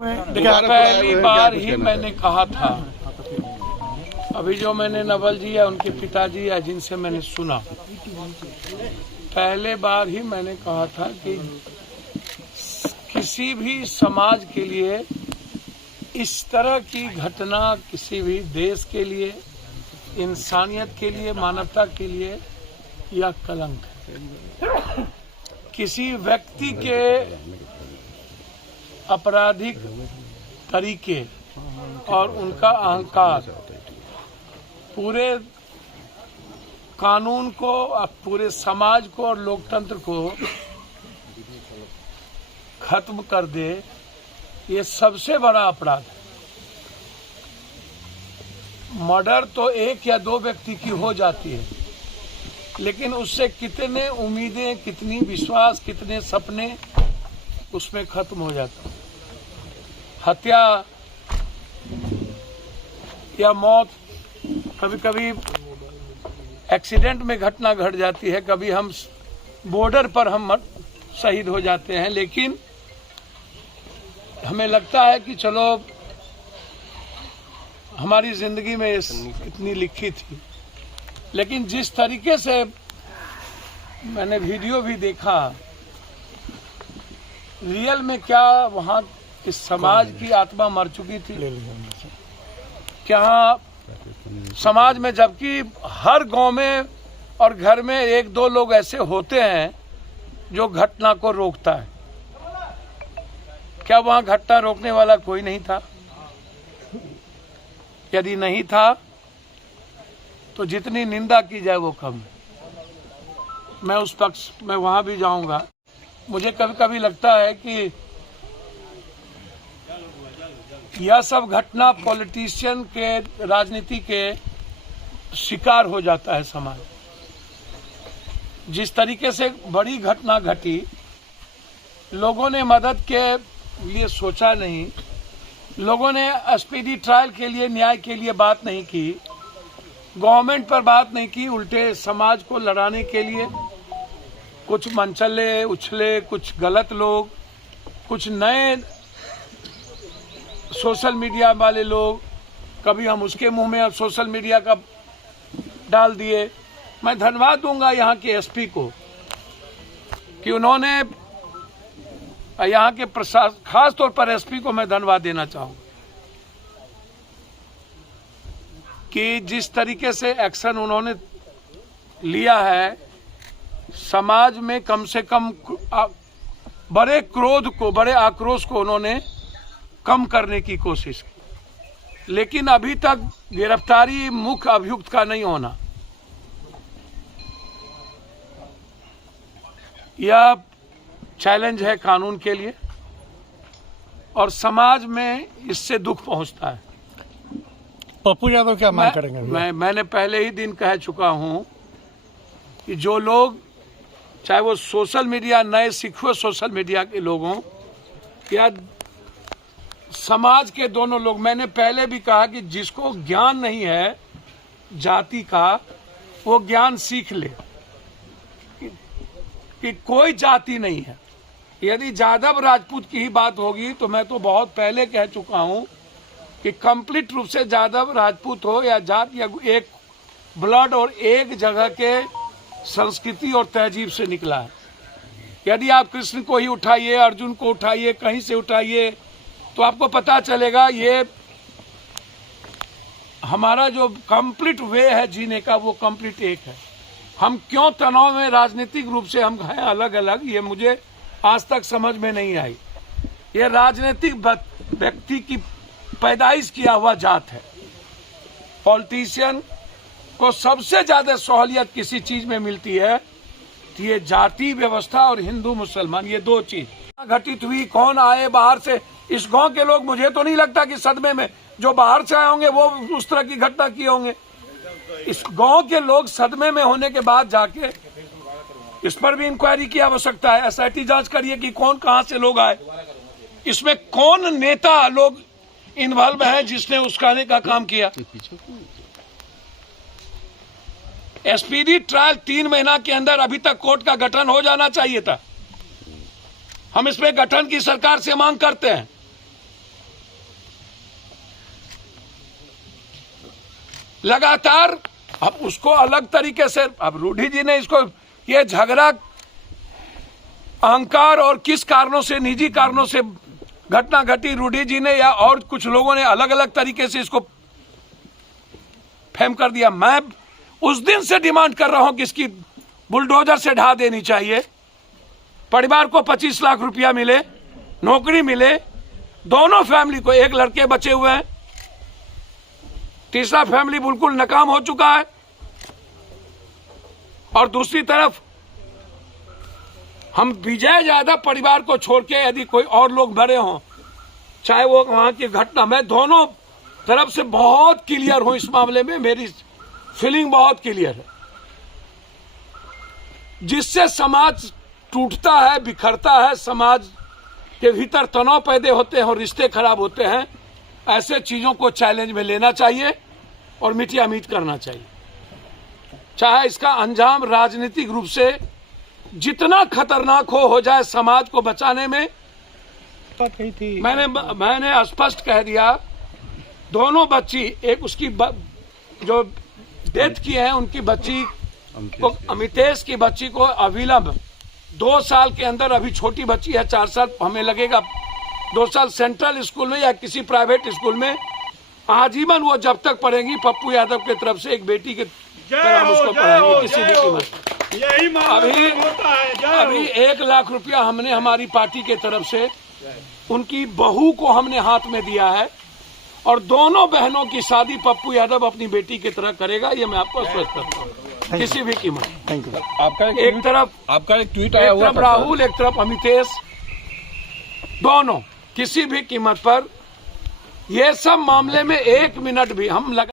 पहली बार ही मैंने कहा था, अभी जो मैंने नवल जी या उनके पिताजी या जिनसे मैंने सुना, पहले बार ही मैंने कहा था कि किसी भी समाज के लिए इस तरह की घटना किसी भी देश के लिए, इंसानियत के लिए, मानवता के लिए यह कलंक है। किसी व्यक्ति के आपराधिक तरीके और उनका अहंकार पूरे कानून को, पूरे समाज को और लोकतंत्र को खत्म कर दे, ये सबसे बड़ा अपराध है। मर्डर तो एक या दो व्यक्ति की हो जाती है, लेकिन उससे कितने उम्मीदें, कितनी विश्वास, कितने सपने उसमें खत्म हो जाते हैं। हत्या या मौत, कभी कभी एक्सीडेंट में घटना घट जाती है, कभी हम बॉर्डर पर हम शहीद हो जाते हैं, लेकिन हमें लगता है कि चलो हमारी जिंदगी में इतनी लिखी थी। लेकिन जिस तरीके से मैंने वीडियो भी देखा, रियल में क्या वहाँ इस समाज की आत्मा मर चुकी थी क्या समाज में, जबकि हर गांव में और घर में एक दो लोग ऐसे होते हैं जो घटना को रोकता है। क्या वहाँ घटना रोकने वाला कोई नहीं था? यदि नहीं था तो जितनी निंदा की जाए वो कम है। मैं उस पक्ष में वहां भी जाऊंगा। मुझे कभी कभी लगता है कि यह सब घटना पॉलिटिशियन के, राजनीति के शिकार हो जाता है समाज। जिस तरीके से बड़ी घटना घटी, लोगों ने मदद के लिए सोचा नहीं, लोगों ने स्पीडी ट्रायल के लिए, न्याय के लिए बात नहीं की, गवर्नमेंट पर बात नहीं की, उल्टे समाज को लड़ाने के लिए कुछ मनचले उछले, कुछ गलत लोग, कुछ नए सोशल मीडिया वाले लोग, कभी हम उसके मुंह में अब सोशल मीडिया का डाल दिए। मैं धन्यवाद दूंगा यहाँ के एसपी को कि उन्होंने, यहाँ के प्रशासन, खास तौर पर एसपी को मैं धन्यवाद देना चाहूंगा कि जिस तरीके से एक्शन उन्होंने लिया है, समाज में कम से कम बड़े क्रोध को, बड़े आक्रोश को उन्होंने कम करने की कोशिश की। लेकिन अभी तक गिरफ्तारी मुख्य अभियुक्त का नहीं होना, यह चैलेंज है कानून के लिए और समाज में इससे दुख पहुंचता है। पप्पू यादव क्या मांग करेंगे? मैंने पहले ही दिन कह चुका हूं कि जो लोग, चाहे वो सोशल मीडिया, नए सीखे सोशल मीडिया के लोग हों या समाज के दोनों लोग, मैंने पहले भी कहा कि जिसको ज्ञान नहीं है जाति का, वो ज्ञान सीख ले कि कोई जाति नहीं है। यदि यादव राजपूत की ही बात होगी तो मैं तो बहुत पहले कह चुका हूं कि कंप्लीट रूप से यादव राजपूत हो या जात, या एक ब्लड और एक जगह के संस्कृति और तहजीब से निकला है। यदि आप कृष्ण को ही उठाइए, अर्जुन को उठाइए, कहीं से उठाइए, तो आपको पता चलेगा ये हमारा जो कंप्लीट वे है जीने का, वो कंप्लीट एक है। हम क्यों तनाव में राजनीतिक रूप से हम हैं अलग अलग, ये मुझे आज तक समझ में नहीं आई। ये राजनीतिक व्यक्ति की पैदाइश किया हुआ जात है। पॉलिटिशियन को सबसे ज्यादा सहूलियत किसी चीज में मिलती है तो ये जाति व्यवस्था और हिंदू मुसलमान, ये दो चीज घटित हुई। कौन आए बाहर से, इस गांव के लोग, मुझे तो नहीं लगता कि सदमे में, जो बाहर से आए होंगे वो उस तरह की घटना किए होंगे। इस गांव के लोग सदमे में होने के बाद जाके इस पर भी इंक्वायरी की आवश्यकता है। एसआईटी जांच करिए कि कौन कहां से लोग आए, इसमें कौन नेता लोग इन्वॉल्व है जिसने उस्काने का काम किया। स्पीडी ट्रायल 3 महीना के अंदर अभी तक कोर्ट का गठन हो जाना चाहिए था। हम इसमें गठन की सरकार से मांग करते हैं। लगातार अब उसको अलग तरीके से, अब रूढ़ी जी ने इसको, ये झगड़ा अहंकार और किस कारणों से, निजी कारणों से घटना घटी, रूढ़ी जी ने या और कुछ लोगों ने अलग अलग तरीके से इसको फेम कर दिया। मैं उस दिन से डिमांड कर रहा हूं कि इसकी बुलडोजर से ढा देनी चाहिए, परिवार को 25 लाख रुपया मिले, नौकरी मिले, दोनों फैमिली को, एक लड़के बचे हुए हैं, तीसरा फैमिली बिल्कुल नाकाम हो चुका है, और दूसरी तरफ हम विजय यादव परिवार को छोड़ के यदि कोई और लोग मरे हों, चाहे वो वहां की घटना, मैं दोनों तरफ से बहुत क्लियर हूं इस मामले में, मेरी फीलिंग बहुत क्लियर है। जिससे समाज टूटता है, बिखरता है, समाज के भीतर तनाव पैदा होते हैं और रिश्ते खराब होते हैं, ऐसे चीजों को चैलेंज में लेना चाहिए और मिटिया मीट करना चाहिए, चाहे इसका अंजाम राजनीतिक रूप से जितना खतरनाक हो जाए समाज को बचाने में। मैंने स्पष्ट कह दिया, दोनों बच्ची, एक उसकी जो डेथ की है उनकी बच्ची को, अमितेश की बच्ची को अविलंब 2 साल के अंदर, अभी छोटी बच्ची है 4 साल, हमें लगेगा 2 साल सेंट्रल स्कूल में या किसी प्राइवेट स्कूल में आजीवन वो जब तक पढ़ेंगी, पप्पू यादव की तरफ से एक बेटी की तरह हम उसको पढ़ाएंगे किसी भी कीमत। अभी 1 लाख रुपया हमने हमारी पार्टी के तरफ से उनकी बहू को हमने हाथ में दिया है, और दोनों बहनों की शादी पप्पू यादव अपनी बेटी की तरह करेगा, ये मैं आपको स्पष्ट करता हूँ, किसी भी कीमत। Thank you. आपका एक तरफ ट्वीट आया हुआ था राहुल, एक तरफ अमितेश, दोनों किसी भी कीमत पर, ये सब मामले में 1 मिनट भी हम